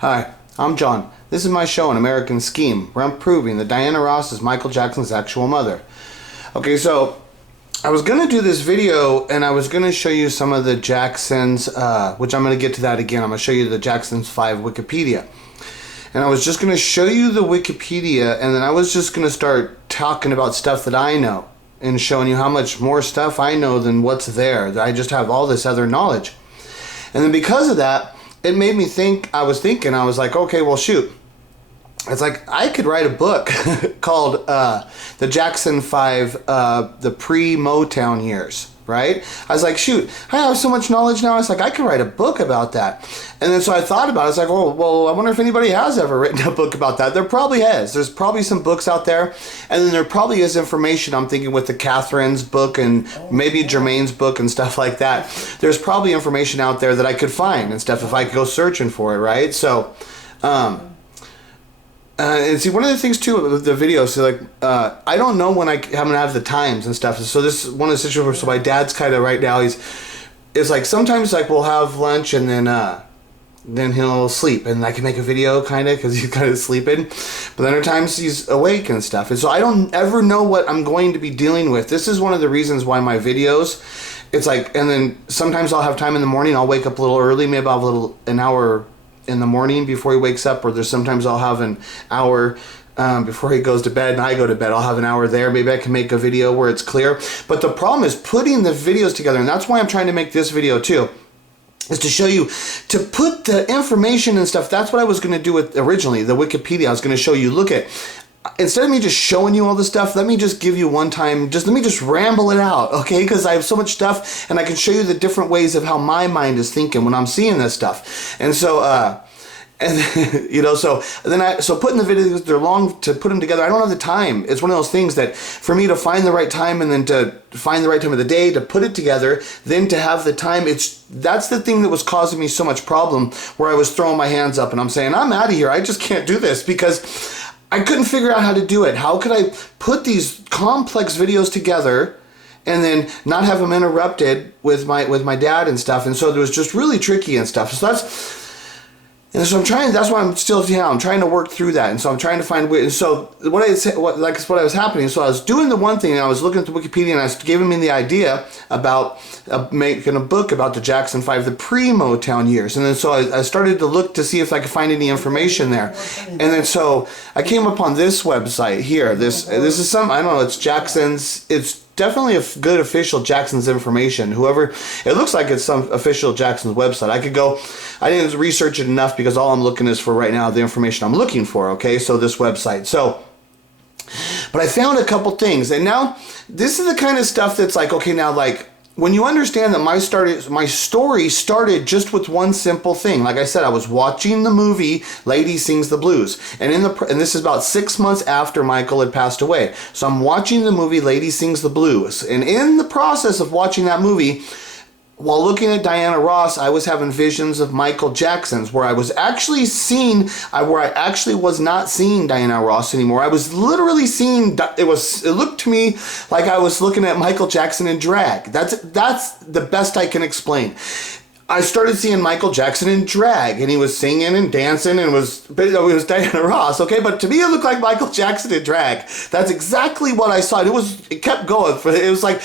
Hi, I'm John. This is my show, An American Scheme, where I'm proving that Diana Ross is Michael Jackson's actual mother. Okay, so I was going to do this video and I was going to show you some of the Jacksons, which I'm going to get to that again. I'm going to show you the Jacksons 5 Wikipedia. And I was just going to show you the Wikipedia, and then I was just going to start talking about stuff that I know and showing you how much more stuff I know than what's there. I just have all this other knowledge. And then because of that, it made me think, I was like, okay, well, shoot. It's like, I could write a book called The Jackson 5, the pre-Motown years, right? I was like, shoot, I have so much knowledge now. It's like, I could write a book about that. And then so I thought about it. It's like, oh, well, I wonder if anybody has ever written a book about that. There probably has. There's probably some books out there. And then there probably is information, I'm thinking, with the Catherine's book and maybe Jermaine's book and stuff like that. There's probably information out there that I could find and stuff if I could go searching for it, right? So, and see, one of the things too with the videos, so like, I don't know when I'm gonna have the times and stuff. So this is one of the situations. So my dad's kind of right now. It's like sometimes like we'll have lunch and then he'll sleep and I can make a video kind of because he's kind of sleeping. But then other times he's awake and stuff. And so I don't ever know what I'm going to be dealing with. This is one of the reasons why my videos. It's like, and then sometimes I'll have time in the morning. I'll wake up a little early, maybe I'll have an hour in the morning before he wakes up, or there's sometimes I'll have an hour before he goes to bed and I go to bed. I'll have an hour there. Maybe I can make a video where it's clear. But the problem is putting the videos together, and that's why I'm trying to make this video too, is to show you, to put the information and stuff. That's what I was going to do with originally, the Wikipedia. I was going to show you, look at, instead of me just showing you all this stuff, let me just give you one time, let me just ramble it out, okay? Because I have so much stuff, and I can show you the different ways of how my mind is thinking when I'm seeing this stuff. And so, and you know, so putting the videos, they're long to put them together. I don't have the time. It's one of those things that for me to find the right time and then to find the right time of the day to put it together, then to have the time, that's the thing that was causing me so much problem, where I was throwing my hands up and I'm saying, I'm out of here. I just can't do this because I couldn't figure out how to do it. How could I put these complex videos together and then not have them interrupted with my dad and stuff? And so it was just really tricky and stuff. So that's why I'm still here. I'm trying to work through that. And so I'm trying to find ways. And so what was happening. So I was doing the one thing, and I was looking at the Wikipedia, and I was giving me the idea about making a book about the Jackson 5, the pre-Motown years. And then so I started to look to see if I could find any information there. And then so I came upon this website here. This is some, I don't know, it's Jackson's, it's definitely a good official Jackson's information. Whoever, it looks like it's some official Jackson's website. I didn't research it enough because all I'm looking is for right now the information I'm looking for, okay? So this website. So, but I found a couple things, and now this is the kind of stuff that's like, okay, now like, when you understand that my story started just with one simple thing. Like I said, I was watching the movie Lady Sings the Blues, and this is about 6 months after Michael had passed away. So I'm watching the movie Lady Sings the Blues, and in the process of watching that movie, while looking at Diana Ross, I was having visions of Michael Jackson's, where I was actually was not seeing Diana Ross anymore. I was literally seeing, it looked to me like I was looking at Michael Jackson in drag. That's the best I can explain. I started seeing Michael Jackson in drag, and he was singing and dancing, and it was Diana Ross, okay? But to me, it looked like Michael Jackson in drag. That's exactly what I saw. It kept going. It was like,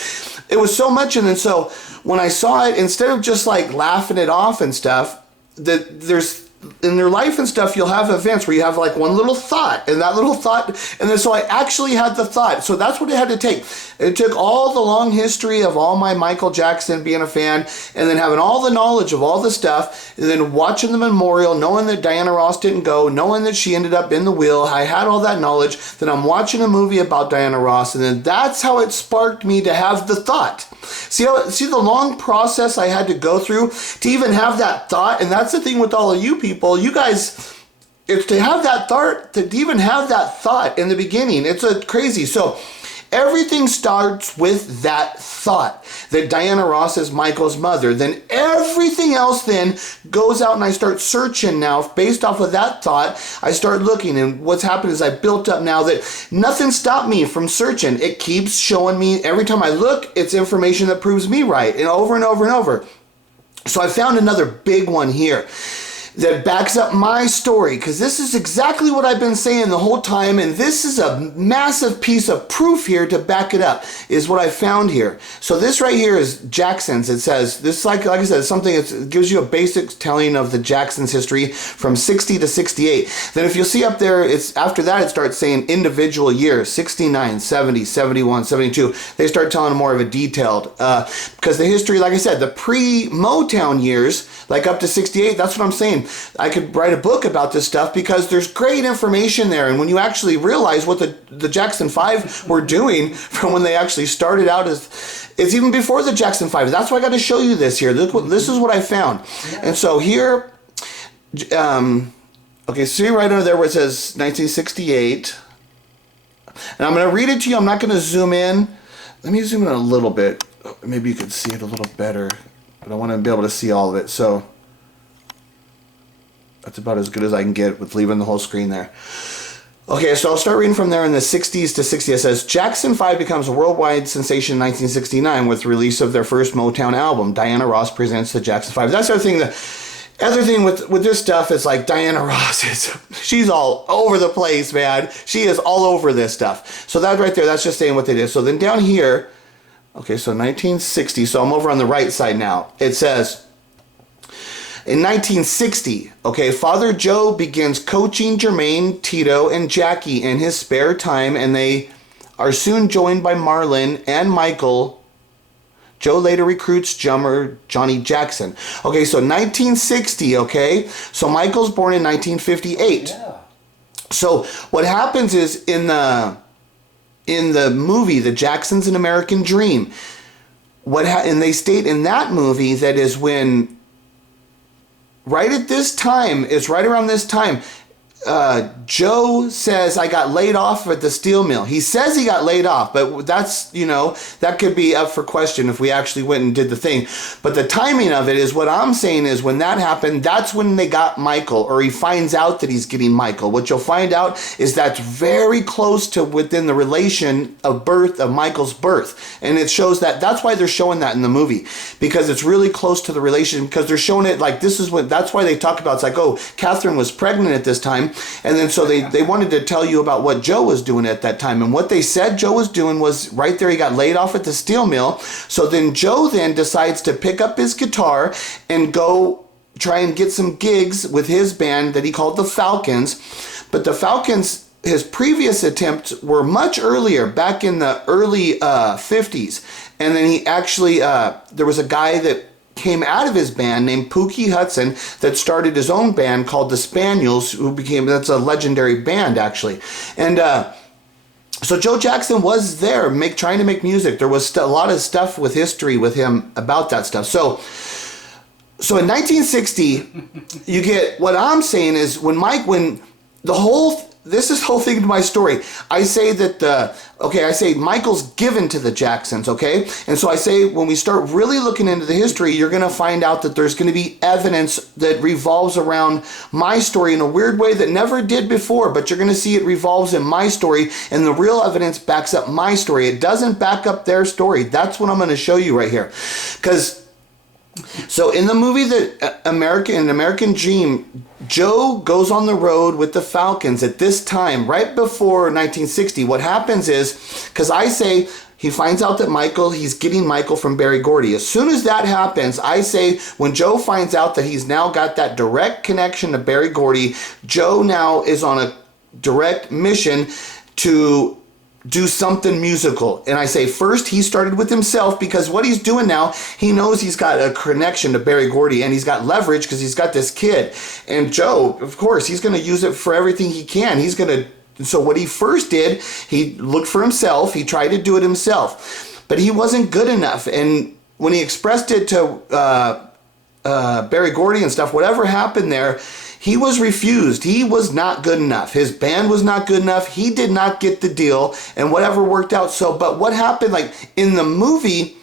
it was so much, and then so when I saw it, instead of just like laughing it off and stuff, there's in their life and stuff, you'll have events where you have like one little thought, and that little thought, and then so I actually had the thought. So that's what it had to take. It took all the long history of all my Michael Jackson, being a fan, and then having all the knowledge of all the stuff, and then watching the memorial, knowing that Diana Ross didn't go, knowing that she ended up in the wheel. I had all that knowledge. Then I'm watching a movie about Diana Ross, and then that's how it sparked me to have the thought. See the long process I had to go through to even have that thought. And that's the thing with all of you people, you guys, it's to have that thought, to even have that thought in the beginning. It's crazy. So everything starts with that thought that Diana Ross is Michael's mother. Then everything else then goes out, and I start searching now based off of that thought. I start looking, and what's happened is I built up now that nothing stopped me from searching. It keeps showing me every time I look, it's information that proves me right, and over and over and over. So I found another big one here. that backs up my story, because this is exactly what I've been saying the whole time, and this is a massive piece of proof here to back it up, is what I found here. So this right here is Jackson's. It says, this, like I said, something that gives you a basic telling of the Jackson's history from 60 to 68. Then if you'll see up there, it's after that it starts saying individual years, 69, 70, 71, 72. They start telling more of a detailed, because the history, like I said, the pre-Motown years, like up to 68, that's what I'm saying. I could write a book about this stuff because there's great information there. And when you actually realize what the Jackson 5 were doing from when they actually started out, it's even before the Jackson 5. That's why I got to show you this here. This is what I found. Yeah. And so here, okay, see right under there where it says 1968. And I'm going to read it to you. I'm not going to zoom in. Let me zoom in a little bit. Maybe you can see it a little better. But I want to be able to see all of it. So that's about as good as I can get with leaving the whole screen there. Okay, so I'll start reading from there in the 60s to 60s. It says, Jackson 5 becomes a worldwide sensation in 1969 with the release of their first Motown album. Diana Ross presents the Jackson 5. That's the other thing. The other thing with this stuff is like Diana Ross, she's all over the place, man. She is all over this stuff. So that right there, that's just saying what they did. So then down here, okay, so 1960. So I'm over on the right side now. It says, in 1960, okay, Father Joe begins coaching Jermaine, Tito, and Jackie in his spare time, and they are soon joined by Marlon and Michael. Joe later recruits drummer Johnny Jackson. Okay, so 1960, okay? So Michael's born in 1958. Yeah. So what happens is in the movie, The Jacksons, An American Dream, and they state in that movie that is when right at this time, it's right around this time, Joe says, I got laid off at the steel mill. He says he got laid off, but that's, that could be up for question if we actually went and did the thing. But the timing of it is what I'm saying is when that happened, that's when they got Michael, or he finds out that he's getting Michael. What you'll find out is that's very close to within the relation of birth, of Michael's birth. And it shows that's why they're showing that in the movie, because it's really close to the relation, because they're showing it like this is what, that's why they talk about, it's like, oh, Catherine was pregnant at this time. And then so they wanted to tell you about what Joe was doing at that time. And what they said Joe was doing was right there, he got laid off at the steel mill. So then Joe then decides to pick up his guitar and go try and get some gigs with his band that he called the Falcons. But the Falcons, his previous attempts were much earlier, back in the early 50s. And then he actually, there was a guy that came out of his band named Pookie Hudson that started his own band called the Spaniels, that's a legendary band actually. And so Joe Jackson was there trying to make music. There was a lot of stuff with history with him about that stuff. So in 1960, you get, what I'm saying is this is the whole thing to my story. I say that I say Michael's given to the Jacksons, okay? And so I say when we start really looking into the history, you're going to find out that there's going to be evidence that revolves around my story in a weird way that never did before, but you're going to see it revolves in my story, and the real evidence backs up my story. It doesn't back up their story. That's what I'm going to show you right here. So in the movie American Dream, Joe goes on the road with the Falcons at this time, right before 1960. What happens is, because I say he finds out that he's getting Michael from Berry Gordy. As soon as that happens, I say when Joe finds out that he's now got that direct connection to Berry Gordy, Joe now is on a direct mission to do something musical. And I say first he started with himself, because what he's doing now, he knows he's got a connection to Berry Gordy and he's got leverage because he's got this kid. And Joe, of course, he's going to use it for everything he can. So what he first did, he looked for himself. He tried to do it himself, but he wasn't good enough. And when he expressed it to Berry Gordy and stuff, whatever happened there, he was refused. He was not good enough. His band was not good enough. He did not get the deal, and whatever worked out. So, but what happened, like in the movie,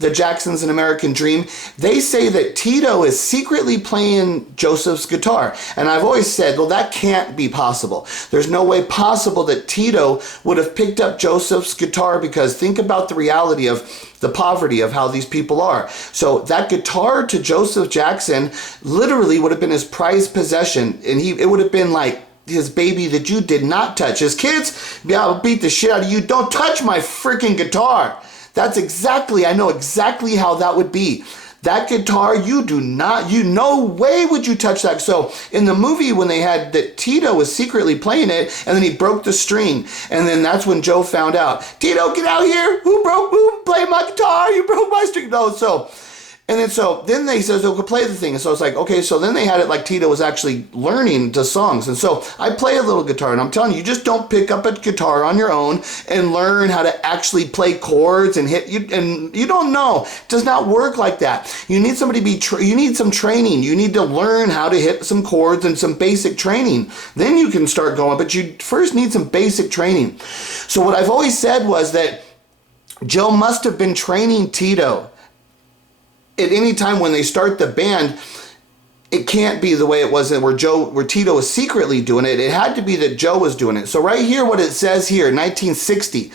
The Jacksons, An American Dream, they say that Tito is secretly playing Joseph's guitar. And I've always said, well, that can't be possible. There's no way possible that Tito would have picked up Joseph's guitar, because think about the reality of the poverty of how these people are. So that guitar to Joseph Jackson literally would have been his prized possession. And it would have been like his baby that you did not touch. His kids, yeah, I'll beat the shit out of you. Don't touch my freaking guitar. That's exactly, I know exactly how that would be. That guitar, no way would you touch that. So in the movie, when they had that Tito was secretly playing it, and then he broke the string, and then that's when Joe found out, Tito, get out here. Who played my guitar? You broke my string. No, then they says, okay, play the thing. And so it's like, okay, so then they had it like Tito was actually learning the songs. And so I play a little guitar, and I'm telling you, you just don't pick up a guitar on your own and learn how to actually play chords and hit you. And you don't know. It does not work like that. You need somebody you need some training. You need to learn how to hit some chords and some basic training. Then you can start going, but you first need some basic training. So what I've always said was that Joe must have been training Tito. At any time when they start the band, it can't be the way it was where Tito was secretly doing it. It had to be that Joe was doing it. So right here, what it says here, 1960.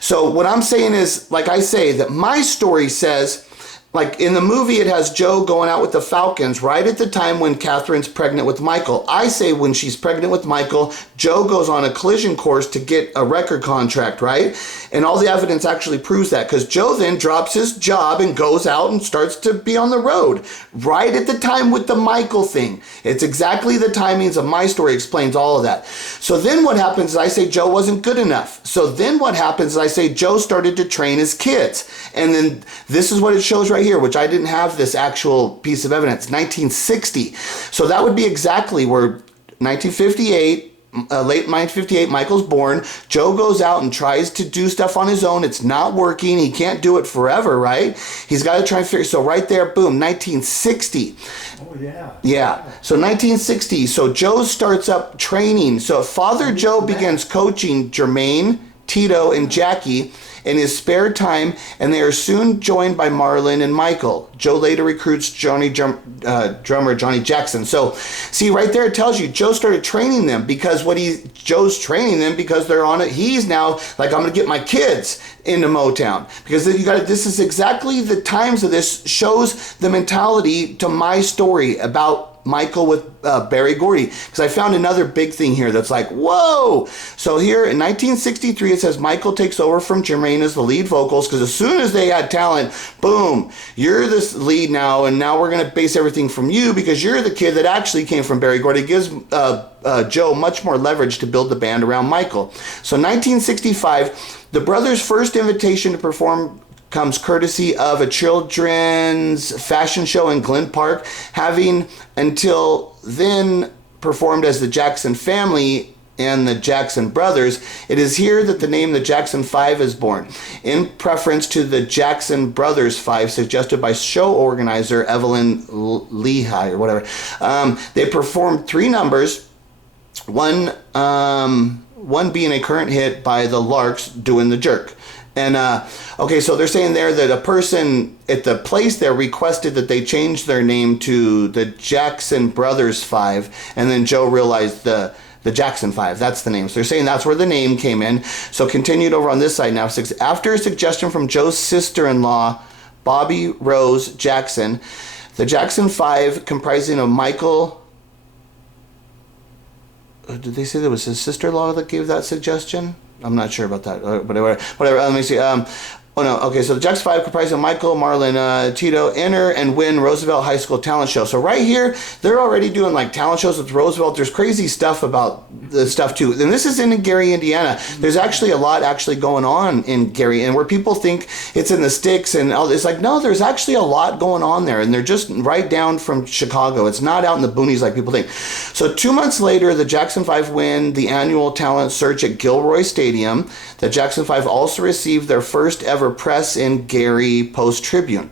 So what I'm saying is, like I say, that my story says, like in the movie, it has Joe going out with the Falcons right at the time when Catherine's pregnant with Michael. I say when she's pregnant with Michael, Joe goes on a collision course to get a record contract, right? And all the evidence actually proves that, because Joe then drops his job and goes out and starts to be on the road right at the time with the Michael thing. It's exactly the timings of my story explains all of that. So then what happens is I say Joe wasn't good enough. So then what happens is I say Joe started to train his kids. And then this is what it shows right here, which I didn't have this actual piece of evidence, 1960. So that would be exactly where 1958, late 1958, Michael's born. Joe goes out and tries to do stuff on his own. It's not working. He can't do it forever, right? He's got to try and figure. So right there, boom, 1960. Oh, yeah. Yeah. So 1960. So Joe starts up training. So Father Joe begins coaching Jermaine, Tito, and Jackie in his spare time, and they are soon joined by Marlon and Michael. Joe later recruits drummer Johnny Jackson. So, see right there, it tells you Joe started training them because Joe's training them because they're on it. He's now like, I'm going to get my kids into Motown, because this is exactly the times of this shows the mentality to my story about Michael with Berry Gordy, because I found another big thing here that's like, whoa. So here in 1963, it says Michael takes over from Jermaine as the lead vocals, because as soon as they had talent, boom, you're this lead now, and now we're going to base everything from you because you're the kid that actually came from Berry Gordy. It gives Joe much more leverage to build the band around Michael. So 1965, the brothers' first invitation to perform comes courtesy of a children's fashion show in Glen Park, having until then performed as the Jackson Family and the Jackson Brothers. It is here that the name the Jackson 5 is born, in preference to the Jackson Brothers 5 suggested by show organizer Evelyn Lehigh or whatever. They performed 3 numbers, one being a current hit by the Larks, Doing the Jerk. And, okay, so they're saying there that a person at the place there requested that they change their name to the Jackson Brothers 5, and then Joe realized the Jackson 5, that's the name. So they're saying that's where the name came in. So continued over on this side now. After a suggestion from Joe's sister-in-law, Bobby Rose Jackson, the Jackson 5, comprising of Michael... Did they say that was his sister-in-law that gave that suggestion? I'm not sure about that. Whatever. Let me see. Oh no. Okay. So the Jackson 5 comprised of Michael, Marlon, Tito enter and win Roosevelt High School talent show. So right here, they're already doing like talent shows with Roosevelt. There's crazy stuff about the stuff too. And this is in Gary, Indiana. There's actually a lot going on in Gary, and where people think it's in the sticks and it's like, no, there's actually a lot going on there, and they're just right down from Chicago. It's not out in the boonies like people think. So 2 months later, the Jackson 5 win the annual talent search at Gilroy Stadium. The Jackson 5 also received their first ever press in Gary Post-Tribune.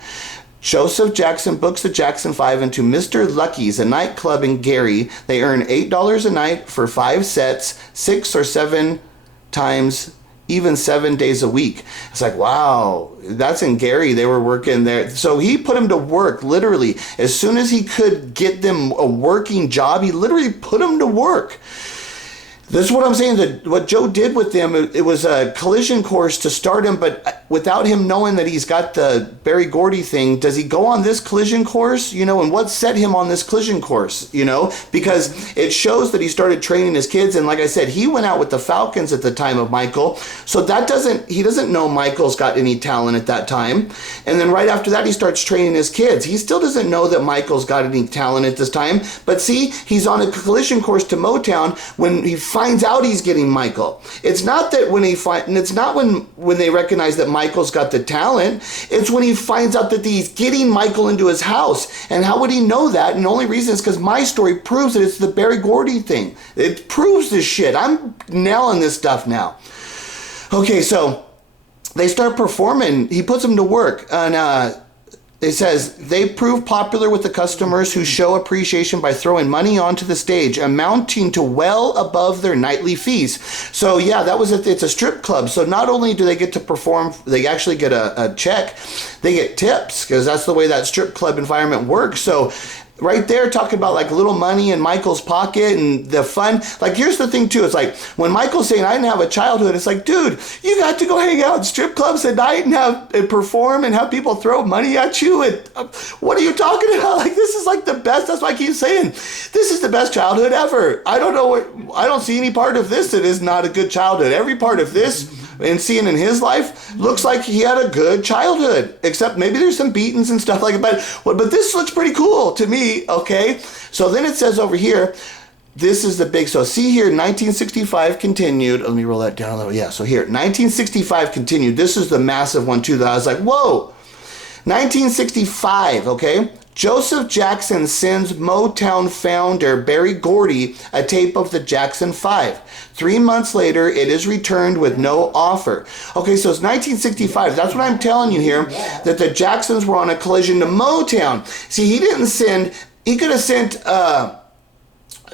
Joseph Jackson books the Jackson 5 into Mr. Lucky's, a nightclub in Gary. They earn $8 a night for 5 sets, 6 or 7 times even 7 days a week. It's like, wow, that's in Gary. They were working there. So he put them to work, literally. As soon as he could get them a working job, he literally put them to work. This is what I'm saying, that what Joe did with them, it was a collision course to start him, but without him knowing that he's got the Berry Gordy thing, does he go on this collision course? You know, and what set him on this collision course, you know? Because it shows that he started training his kids, and like I said, he went out with the Falcons at the time of Michael, so he doesn't know Michael's got any talent at that time. And then right after that, he starts training his kids. He still doesn't know that Michael's got any talent at this time, but see, he's on a collision course to Motown when he finds out he's getting Michael. It's not that it's not when they recognize that Michael's got the talent. It's when he finds out that he's getting Michael into his house. And how would he know that? And the only reason is because my story proves that it's the Berry Gordy thing. It proves this shit. I'm nailing this stuff now. Okay, so they start performing. He puts them to work, and it says, they prove popular with the customers who show appreciation by throwing money onto the stage, amounting to well above their nightly fees. So yeah, it's a strip club. So not only do they get to perform, they actually get a check, they get tips, because that's the way that strip club environment works. So right there, talking about like little money in Michael's pocket and the fun. Like, here's the thing too. It's like when Michael's saying, I didn't have a childhood, it's like, dude, you got to go hang out in strip clubs at night and perform and have people throw money at you. And what are you talking about? Like, this is like the best. That's why I keep saying this is the best childhood ever. I don't see any part of this that is not a good childhood. Every part of this and seeing in his life looks like he had a good childhood, except maybe there's some beatings and stuff like that. But this looks pretty cool to me. Okay, so then it says over here, this is the big, so see here, 1965 continued. Let me roll that down a little. Yeah, so here, 1965 continued. This is the massive one too that I was like, whoa. 1965, okay? Joseph Jackson sends Motown founder Berry Gordy a tape of the Jackson 5. 3 months later, it is returned with no offer. Okay, so it's 1965. That's what I'm telling you here, that the Jacksons were on a collision to Motown. See, he could have sent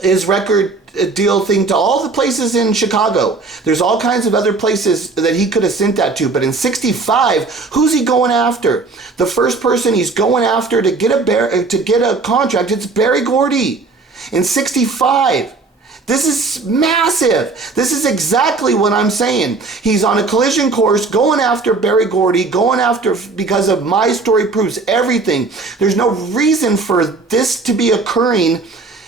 his record deal thing to all the places in Chicago. There's all kinds of other places that he could have sent that to, but in 65, who's he going after? The first person he's going after to get a contract, it's Berry Gordy in 65. This is massive. This is exactly what I'm saying. He's on a collision course going after Berry Gordy, because of my story proves everything. There's no reason for this to be occurring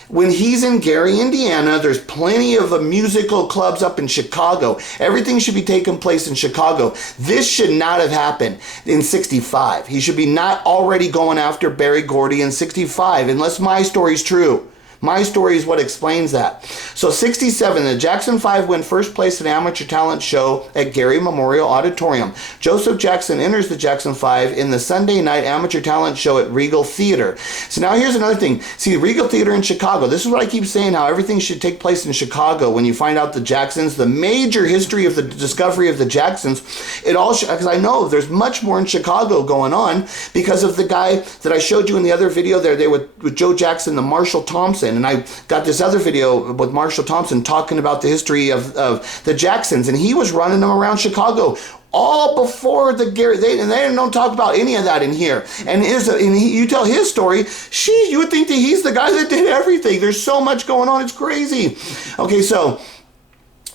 when he's in Gary, Indiana. There's plenty of musical clubs up in Chicago. Everything should be taking place in Chicago. This should not have happened in 65. He should be not already going after Berry Gordy in 65, unless my story's true. My story is what explains that. So 67, the Jackson 5 win first place in amateur talent show at Gary Memorial Auditorium. Joseph Jackson enters the Jackson 5 in the Sunday night amateur talent show at Regal Theater. So now here's another thing. See, Regal Theater in Chicago. This is what I keep saying, how everything should take place in Chicago when you find out the Jacksons, the major history of the discovery of the Jacksons. It all, because I know there's much more in Chicago going on because of the guy that I showed you in the other video there with Joe Jackson, the Marshall Thompson. And I got this other video with Marshall Thompson talking about the history of the Jacksons, and he was running them around Chicago all before the Gary. They don't talk about any of that in here. And you tell his story, you would think that he's the guy that did everything. There's so much going on, it's crazy. Okay, so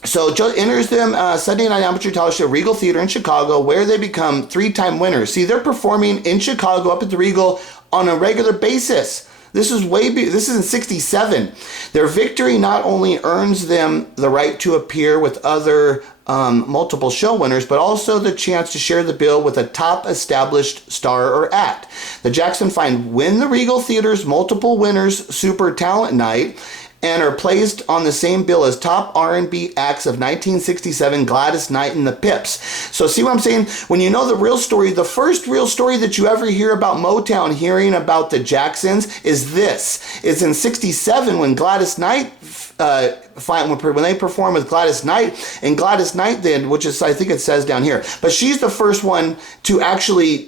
Joe enters them Sunday night amateur talent show, Regal Theater in Chicago, where they become 3-time winners. See, they're performing in Chicago up at the Regal on a regular basis. This is in 67. Their victory not only earns them the right to appear with other multiple show winners, but also the chance to share the bill with a top established star or act. The Jackson 5 win the Regal Theater's multiple winners Super Talent Night and are placed on the same bill as top R&B acts of 1967, Gladys Knight and the Pips. So see what I'm saying? When you know the real story, the first real story that you ever hear about Motown, hearing about the Jacksons, is this. It's in 67 when Gladys Knight, when they perform with Gladys Knight, and Gladys Knight then, which is, I think it says down here, but she's the first one to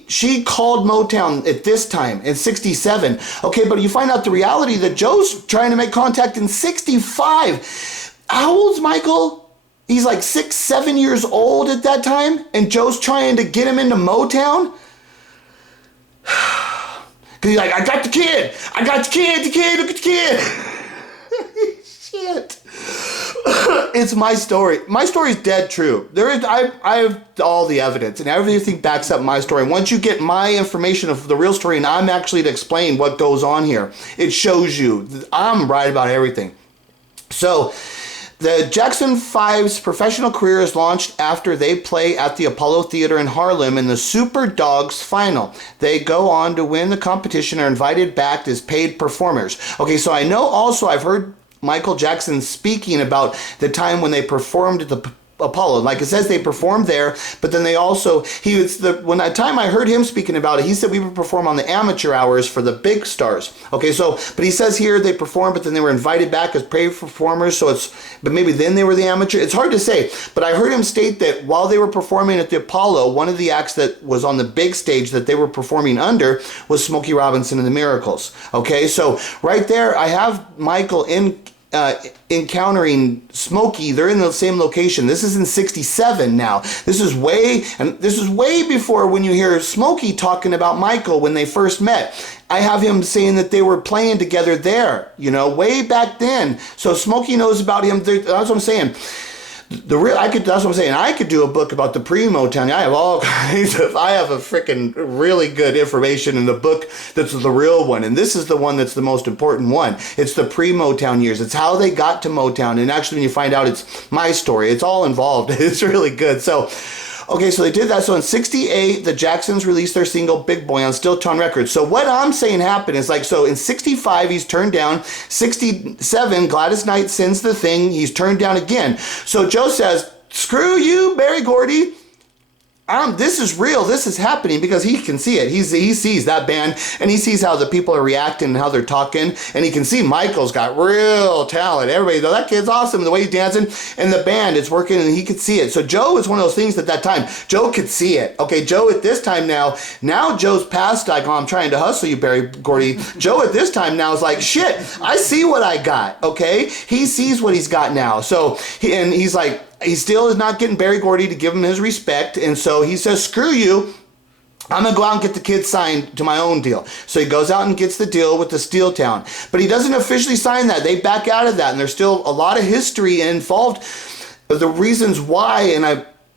she called Motown at this time, in 67. Okay, but you find out the reality that Joe's trying to make contact in 65. How old's Michael? He's like 6, 7 years old at that time, and Joe's trying to get him into Motown. Because he's like, I got the kid, look at the kid. Shit. It's my story. My story's dead true. I have all the evidence, and everything backs up my story. Once you get my information of the real story, and I'm actually to explain what goes on here, it shows you I'm right about everything. So, the Jackson 5's professional career is launched after they play at the Apollo Theater in Harlem in the Super Dogs final. They go on to win the competition and are invited back as paid performers. Okay, so I know also I've heard Michael Jackson speaking about the time when they performed at the Apollo. Like it says they performed there, but then they also, when that time I heard him speaking about it, he said we would perform on the amateur hours for the big stars. Okay, so, but he says here they performed, but then they were invited back as paid performers, but maybe then they were the amateur. It's hard to say, but I heard him state that while they were performing at the Apollo, one of the acts that was on the big stage that they were performing under was Smokey Robinson and the Miracles. Okay, so right there I have Michael encountering Smokey. They're in the same location. This is in 67 now. This is way before when you hear Smokey talking about Michael when they first met. I have him saying that they were playing together there, way back then. So Smokey knows about him. That's what I'm saying. That's what I'm saying. I could do a book about the pre-Motown. I have all kinds of, I have a freaking really good information in the book that's the real one. And this is the one that's the most important one. It's the pre-Motown years. It's how they got to Motown. And actually when you find out it's my story, it's all involved. It's really good. So, okay, so they did that. So in 68, the Jacksons released their single Big Boy on Still-Tone Records. So what I'm saying happened is so in 65, he's turned down. 67, Gladys Knight sends the thing. He's turned down again. So Joe says, screw you, Berry Gordy. This is real. This is happening because he can see it. He sees that band and he sees how the people are reacting and how they're talking. And he can see Michael's got real talent. Everybody, that kid's awesome. The way he's dancing and the band is working and he could see it. So Joe is one of those things at that time. Joe could see it. Okay, Joe at this time now Joe's past I'm trying to hustle you, Berry Gordy. Joe at this time now is like, shit, I see what I got. Okay, he sees what he's got now. So he's like, he still is not getting Berry Gordy to give him his respect. And so he says, screw you. I'm going to go out and get the kid signed to my own deal. So he goes out and gets the deal with the Steel Town. But he doesn't officially sign that. They back out of that. And there's still a lot of history involved. The reasons why,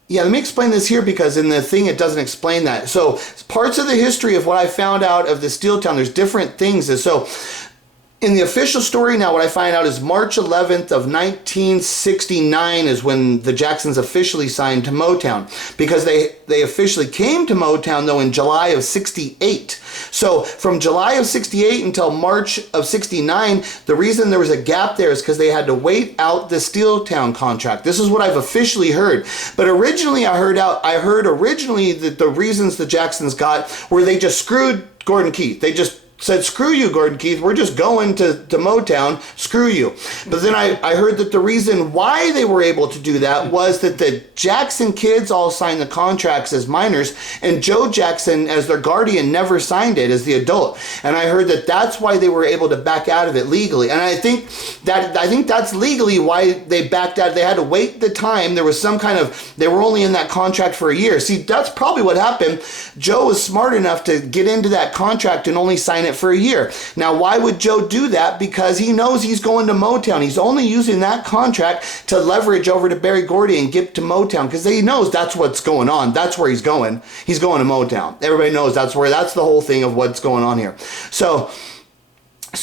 let me explain this here because in the thing it doesn't explain that. So parts of the history of what I found out of the Steel Town, there's different things. So in the official story now, what I find out is March 11th of 1969 is when the Jacksons officially signed to Motown. Because they officially came to Motown, though, in July of 68. So from July of 68 until March of 69, the reason there was a gap there is because they had to wait out the Steel Town contract. This is what I've officially heard. But originally I heard originally that the reasons the Jacksons got were they just screwed Gordon Keith. They just said, screw you, Gordon Keith, we're just going to Motown, screw you. But then I heard that the reason why they were able to do that was that the Jackson kids all signed the contracts as minors, and Joe Jackson, as their guardian, never signed it as the adult. And I heard that that's why they were able to back out of it legally. And I think that's legally why they backed out. They had to wait the time. There was some kind of, they were only in that contract for a year. See, that's probably what happened. Joe was smart enough to get into that contract and only sign it for a year. Now, why would Joe do that? Because he knows he's going to Motown. He's only using that contract to leverage over to Berry Gordy and get to Motown because he knows that's what's going on. That's where he's going. He's going to Motown. Everybody knows that's the whole thing of what's going on here. So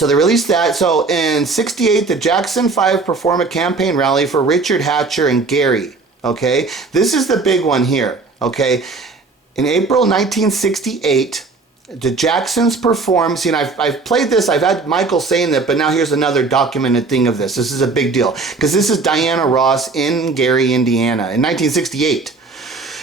they released that. So in 68, the Jackson 5 perform a campaign rally for Richard Hatcher and Gary. Okay, this is the big one here. Okay, in April 1968, the Jacksons perform. See, and I've played this. I've had Michael saying that, but now here's another documented thing of this. This is a big deal because this is Diana Ross in Gary, Indiana, in 1968.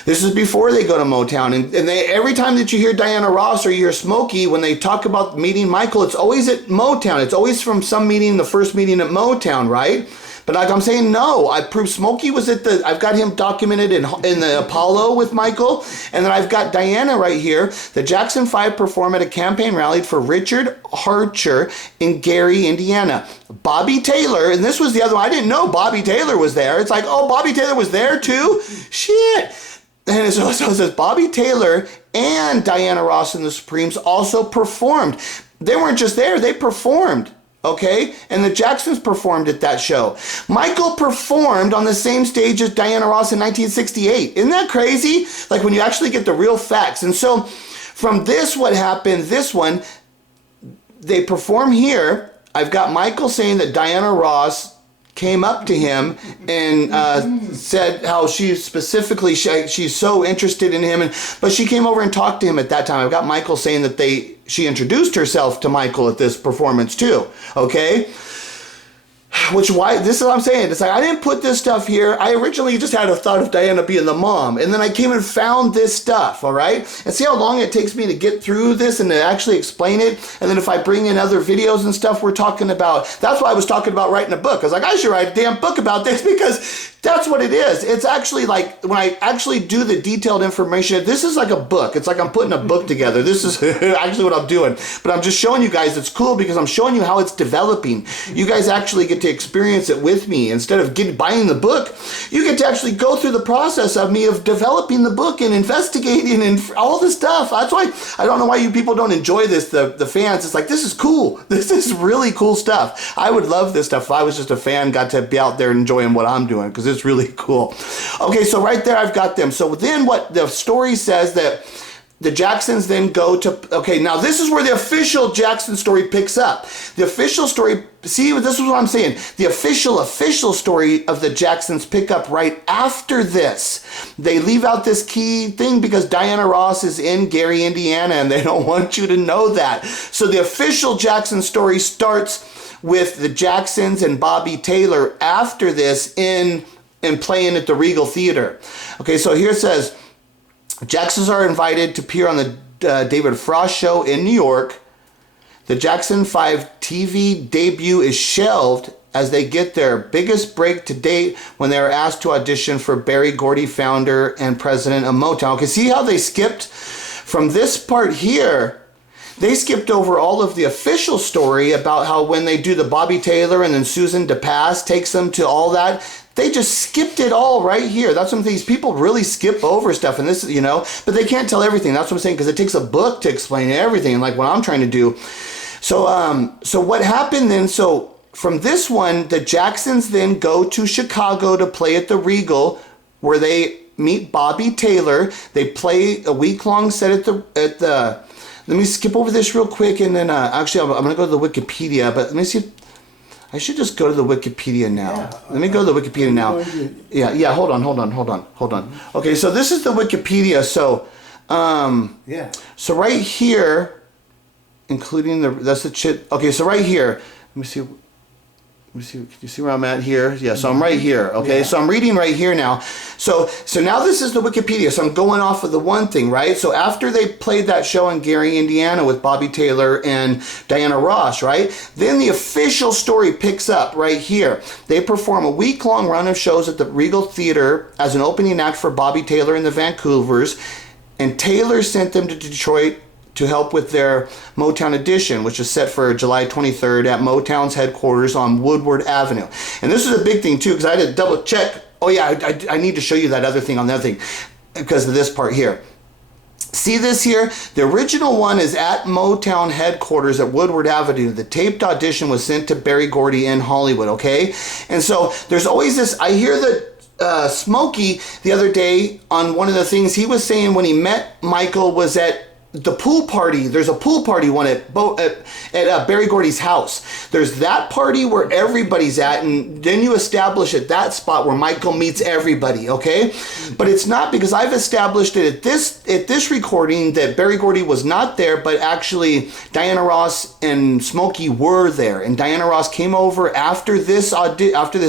This is before they go to Motown, and every time that you hear Diana Ross or you hear Smokey, when they talk about meeting Michael, it's always at Motown. It's always from some meeting, the first meeting at Motown, right? But like I'm saying, no, I proved Smokey was at the, I've got him documented in the Apollo with Michael. And then I've got Diana right here. The Jackson 5 perform at a campaign rally for Richard Archer in Gary, Indiana. Bobby Taylor, and this was the other one. I didn't know Bobby Taylor was there. It's like, oh, Bobby Taylor was there too? Shit. And so it says Bobby Taylor and Diana Ross and the Supremes also performed. They weren't just there, they performed. Okay? And the Jacksons performed at that show. Michael performed on the same stage as Diana Ross in 1968. Isn't that crazy? Like when you actually get the real facts. And so from this, what happened, this one, they perform here. I've got Michael saying that Diana Ross came up to him and said how she specifically, she's so interested in him. But she came over and talked to him at that time. I've got Michael saying that she introduced herself to Michael at this performance too. Okay? This is what I'm saying. It's like, I didn't put this stuff here. I originally just had a thought of Diana being the mom. And then I came and found this stuff, all right? And see how long it takes me to get through this and to actually explain it? And then if I bring in other videos and stuff we're talking about, that's why I was talking about writing a book. I was like, I should write a damn book about this because that's what it is. It's actually like, when I actually do the detailed information, this is like a book. It's like I'm putting a book together. This is actually what I'm doing. But I'm just showing you guys it's cool because I'm showing you how it's developing. You guys actually get to experience it with me. Instead of buying the book, you get to actually go through the process of me of developing the book and investigating and all this stuff. That's why I don't know why you people don't enjoy this, the fans. It's like, this is cool. This is really cool stuff. I would love this stuff if I was just a fan, got to be out there enjoying what I'm doing because it's really cool. Okay, so right there I've got them. So then what the story says that the Jacksons then go to, okay, now this is where the official Jackson story picks up. The official story, see, this is what I'm saying. The official story of the Jacksons pick up right after this. They leave out this key thing because Diana Ross is in Gary, Indiana, and they don't want you to know that. So the official Jackson story starts with the Jacksons and Bobby Taylor after this and playing at the Regal Theater. Okay, so here it says, Jacksons are invited to appear on the David Frost Show in New York. The Jackson 5 TV debut is shelved as they get their biggest break to date when they were asked to audition for Berry Gordy, founder and president of Motown. Okay, see how they skipped from this part here? They skipped over all of the official story about how when they do the Bobby Taylor and then Susan DePass takes them to all that. They just skipped it all right here. That's what these people really skip over stuff. And this, you know, but they can't tell everything. That's what I'm saying, because it takes a book to explain everything, like what I'm trying to do. So what happened then? So from this one, the Jacksons then go to Chicago to play at the Regal, where they meet Bobby Taylor. They play a week-long set at the. Let me skip over this real quick, and then actually I'm going to go to the Wikipedia. But let me see. I should just go to the Wikipedia now. Yeah, let me go to the Wikipedia now. Yeah. Hold on. Okay, so this is the Wikipedia. So, So right here, including that's the chit. Okay, so right here. Let me see. Can you see where I'm at here? Yeah, so I'm right here. Okay, so I'm reading right here now. So now this is the Wikipedia. So I'm going off of the one thing, right? So after they played that show in Gary, Indiana with Bobby Taylor and Diana Ross, right? Then the official story picks up right here. They perform a week-long run of shows at the Regal Theater as an opening act for Bobby Taylor and the Vancouvers. And Taylor sent them to Detroit to help with their Motown edition, which is set for July 23rd at Motown's headquarters on Woodward Avenue. And this is a big thing too, because I had to double check. Oh yeah, I need to show you that other thing on the other thing because of this part here. See this here? The original one is at Motown headquarters at Woodward Avenue. The taped audition was sent to Berry Gordy in Hollywood, okay? And so there's always this, I hear that Smokey the other day on one of the things he was saying when he met Michael was at the pool party. There's a pool party one at Berry Gordy's house. There's that party where everybody's at, and then you establish at that spot where Michael meets everybody, okay? But it's not, because I've established it at this recording that Berry Gordy was not there, but actually Diana Ross and Smokey were there. And Diana Ross came over after this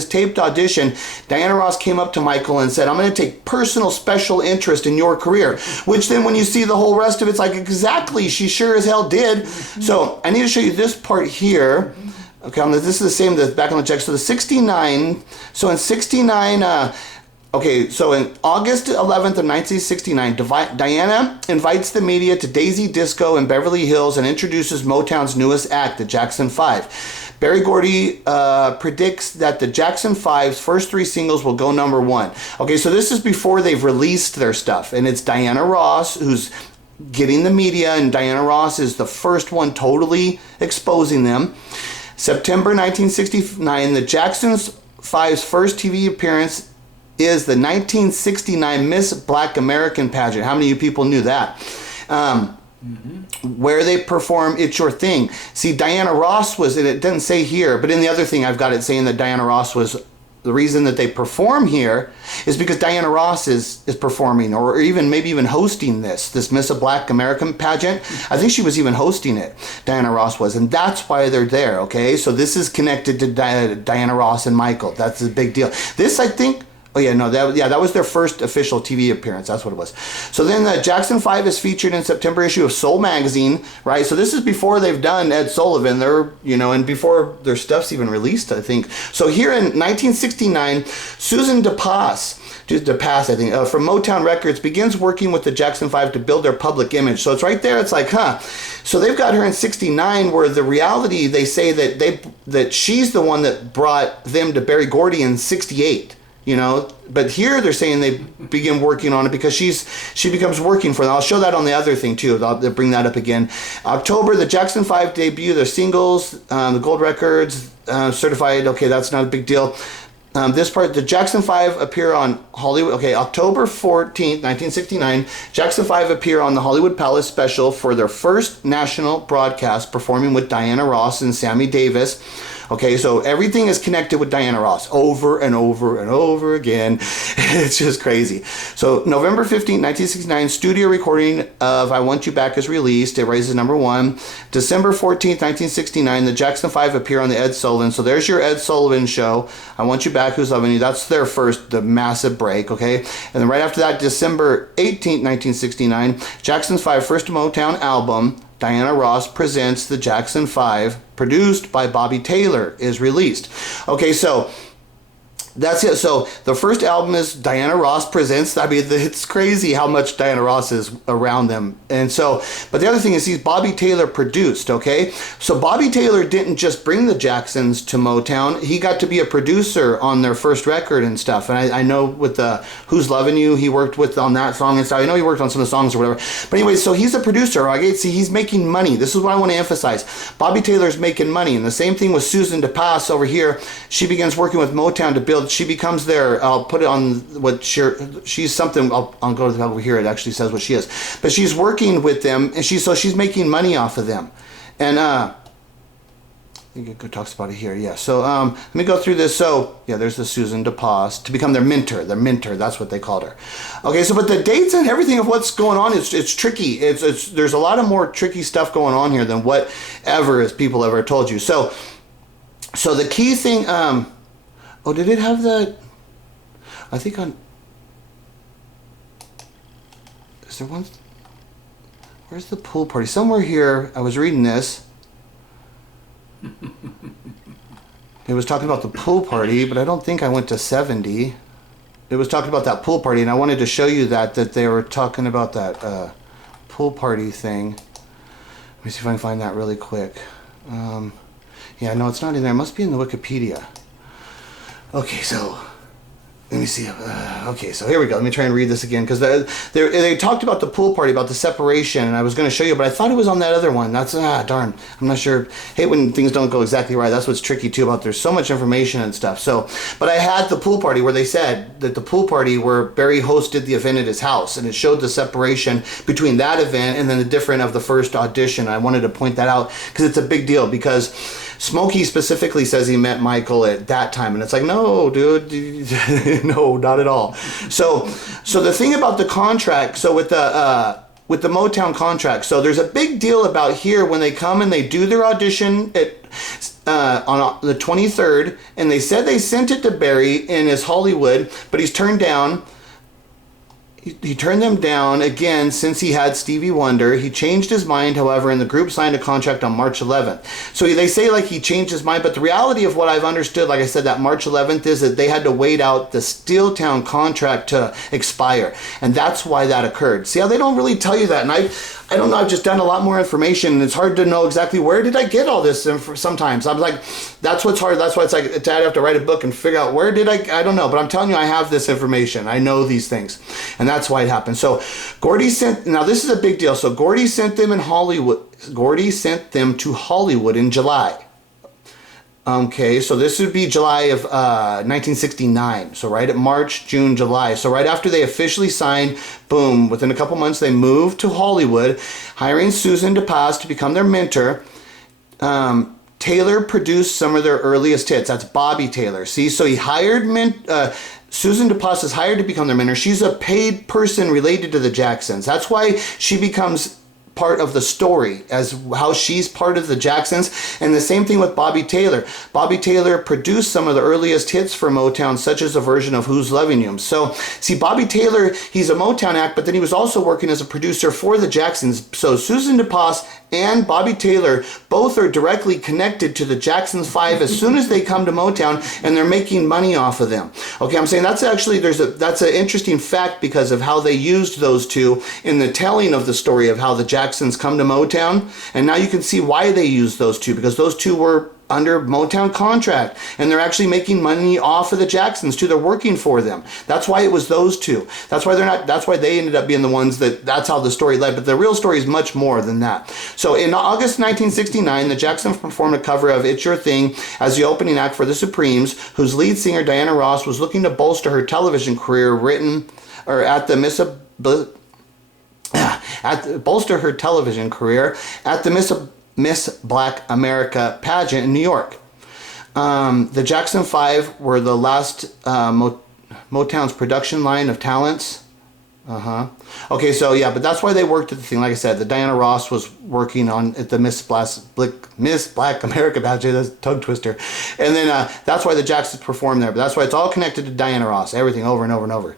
taped audition. Diana Ross came up to Michael and said, I'm going to take personal special interest in your career, which then when you see the whole rest of it, it's like, exactly, she sure as hell did. So I need to show you this part here. Okay, this is the same that's back on the check. So the 69, so in 69, okay, so in August 11th of 1969, Diana invites the media to Daisy Disco in Beverly Hills and introduces Motown's newest act, the Jackson 5. Berry Gordy predicts that the Jackson 5's first 3 singles will go number 1. Okay, so this is before they've released their stuff, and it's Diana Ross who's getting the media, and Diana Ross is the first one totally exposing them. September 1969, the Jackson 5's first TV appearance is the 1969 Miss Black American pageant. How many of you people knew that? Where they perform It's Your Thing. See, Diana Ross was, and it doesn't say here, but in the other thing I've got it saying that Diana Ross was, the reason that they perform here is because Diana Ross is performing, or maybe even hosting this Miss Black American pageant. I think she was even hosting it, Diana Ross was, and that's why they're there, okay? So this is connected to Diana Ross and Michael. That's a big deal. This, I think, that was their first official TV appearance. That's what it was. So then the Jackson 5 is featured in September issue of Soul magazine, right? So this is before they've done Ed Sullivan. They're, and before their stuff's even released, I think. So here in 1969, Susan DePass, I think, from Motown Records begins working with the Jackson 5 to build their public image. So it's right there. It's like, So they've got her in 69, where the reality, they say that she's the one that brought them to Berry Gordy in 68. But here they're saying they begin working on it because she becomes working for them. I'll show that on the other thing too. They'll bring that up again. October, the Jackson 5 debut their singles, the gold records, certified. Okay, that's not a big deal. This part, the Jackson 5 appear on Hollywood. Okay, October 14th, 1969, Jackson 5 appear on the Hollywood Palace special for their first national broadcast, performing with Diana Ross and Sammy Davis. Okay, so everything is connected with Diana Ross over and over and over again. It's just crazy. So November 15th, 1969, studio recording of I Want You Back is released. It raises number 1. December 14th, 1969, the Jackson 5 appear on the Ed Sullivan. So there's your Ed Sullivan show. I Want You Back, Who's Loving You. That's their first, the massive break, okay? And then right after that, December 18th, 1969, Jackson's 5 first Motown album, Diana Ross Presents the Jackson 5, produced by Bobby Taylor, is released. Okay, so that's it. So the first album is Diana Ross Presents. I mean, it's crazy how much Diana Ross is around them. And so, but the other thing is Bobby Taylor produced, okay? So Bobby Taylor didn't just bring the Jacksons to Motown. He got to be a producer on their first record and stuff. And I know with the Who's Loving You, he worked with on that song and stuff. I know he worked on some of the songs or whatever. But anyway, so he's a producer. Okay? See, he's making money. This is what I want to emphasize. Bobby Taylor's making money. And the same thing with Susan DePass over here. She begins working with Motown to build. She becomes their, I'll put it on what she's something, I'll go to the over here, it actually says what she is. But she's working with them, and she's making money off of them. And I think it talks about it here, yeah. So let me go through this. So yeah, there's the Susan DePass to become their mentor, that's what they called her. Okay, so but the dates and everything of what's going on, it's tricky. There's a lot of more tricky stuff going on here than whatever as people ever told you. So the key thing, oh, did it have that? I think is there one? Where's the pool party? Somewhere here, I was reading this. It was talking about the pool party, but I don't think I went to 70. It was talking about that pool party, and I wanted to show you that they were talking about that pool party thing. Let me see if I can find that really quick. Yeah, no, it's not in there. It must be in the Wikipedia. Okay, so let me see. Okay, so here we go. Let me try and read this again, because they talked about the pool party, about the separation, and I was going to show you, but I thought it was on that other one. That's, darn. I'm not sure. Hate when things don't go exactly right. That's what's tricky, too, about there's so much information and stuff. So, but I had the pool party where they said that the pool party where Berry hosted the event at his house, and it showed the separation between that event and then the different of the first audition. I wanted to point that out because it's a big deal, because Smokey specifically says he met Michael at that time, and it's like, no, dude, no, not at all. So the thing about the contract, so with the Motown contract, so there's a big deal about here when they come and they do their audition on the 23rd, and they said they sent it to Berry in his Hollywood, but he's turned down. He turned them down again since he had Stevie Wonder. He changed his mind, however, and the group signed a contract on March 11th. So they say like he changed his mind, but the reality of what I've understood, like I said, that March 11th is that they had to wait out the Steeltown contract to expire. And that's why that occurred. See how they don't really tell you that? And I don't know, I've just done a lot more information, and it's hard to know exactly where did I get all this sometimes. I'm like, that's what's hard. That's why it's like, I'd have to write a book and figure out where did I don't know, but I'm telling you, I have this information. I know these things, and that's why it happened. So Gordy now this is a big deal. So Gordy sent them to Hollywood in July. Okay, so this would be July of 1969. So right at March, June, July. So right after they officially signed, boom, within a couple months they moved to Hollywood, hiring Susan DePaz to become their mentor. Taylor produced some of their earliest hits. That's Bobby Taylor. See, so he hired Susan DePaz is hired to become their mentor. She's a paid person related to the Jacksons. That's why she becomes part of the story, as how she's part of the Jacksons. And the same thing with Bobby Taylor. Bobby Taylor produced some of the earliest hits for Motown, such as a version of Who's Loving You. So see, Bobby Taylor, he's a Motown act, but then he was also working as a producer for the Jacksons. So Susan DePaz and Bobby Taylor both are directly connected to the Jacksons 5 as soon as they come to Motown, and they're making money off of them. Okay, I'm saying that's actually, that's an interesting fact because of how they used those two in the telling of the story of how the Jacksons come to Motown. And now you can see why they used those two, because those two were under Motown contract, and they're actually making money off of the Jacksons too. They're working for them. That's why it was those two. That's why they ended up being the ones that's how the story led. But the real story is much more than that. So in August 1969, the Jacksons performed a cover of It's Your Thing as the opening act for the Supremes, whose lead singer Diana Ross was looking to bolster her television career bolster her television career at the Miss Black America pageant in New York. The Jackson 5 were the last Motown's production line of talents. Okay, so yeah, but that's why they worked at the thing. Like I said, the Diana Ross was working at the Miss Black America pageant. That's a tongue twister. And then that's why the Jacksons performed there. But that's why it's all connected to Diana Ross. Everything over and over and over.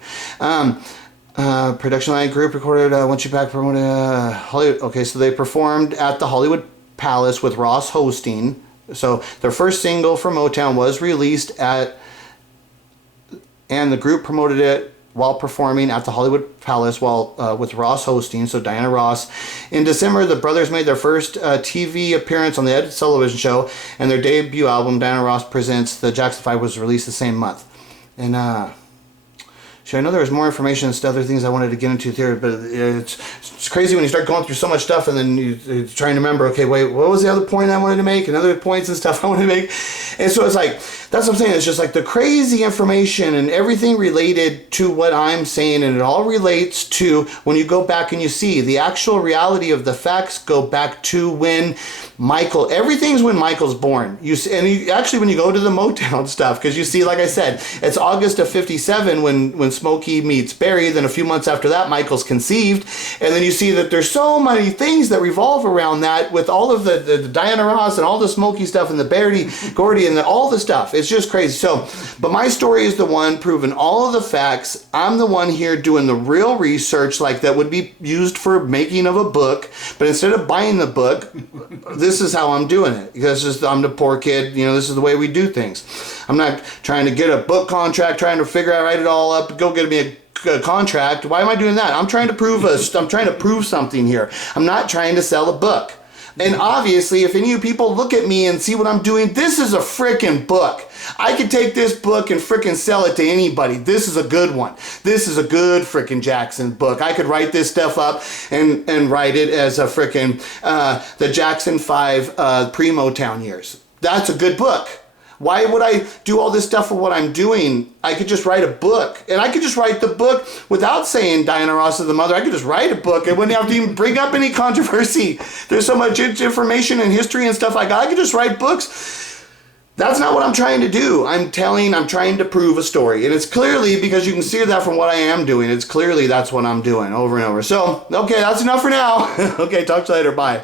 Production line group recorded Once You Back from Hollywood. Okay, so they performed at the Hollywood Palace with Ross hosting. So their first single from Motown was released and the group promoted it while performing at the Hollywood Palace with Ross hosting, so Diana Ross. In December, the brothers made their first TV appearance on the Ed Sullivan Show, and their debut album, Diana Ross Presents the Jackson 5, was released the same month. And I know there was more information and other things I wanted to get into here, but it's crazy when you start going through so much stuff and then you're trying to remember, okay, wait, what was the other point I wanted to make, and other points and stuff I wanted to make. And so it's like, that's what I'm saying. It's just like the crazy information and everything related to what I'm saying, and it all relates to when you go back and you see the actual reality of the facts go back to when everything's when Michael's born. Actually, when you go to the Motown stuff, because you see, like I said, it's August of '57 when Smokey meets Berry. Then a few months after that, Michael's conceived, and then you see that there's so many things that revolve around that with all of the Diana Ross and all the Smokey stuff and the Berry Gordy and all the stuff. It's just crazy. So, but my story is the one proving all of the facts. I'm the one here doing the real research, like that would be used for making of a book. But instead of buying the book, this is how I'm doing it. Because I'm the poor kid. This is the way we do things. I'm not trying to get a book contract, trying to write it all up, go get me a contract. Why am I doing that? I'm trying to prove something here. I'm not trying to sell a book. And obviously, if any of you people look at me and see what I'm doing, this is a freaking book. I could take this book and freaking sell it to anybody. This is a good one. This is a good freaking Jackson book. I could write this stuff up and write it as a freaking the Jackson 5 pre-Motown years. That's a good book. Why would I do all this stuff for what I'm doing? I could just write a book. And I could just write the book without saying Diana Ross is the mother. I could just write a book. It wouldn't have to even bring up any controversy. There's so much information and history and stuff like that. I could just write books. That's not what I'm trying to do. I'm trying to prove a story. And it's clearly, because you can see that from what I am doing, it's clearly that's what I'm doing over and over. So, okay, that's enough for now. Okay, talk to you later. Bye.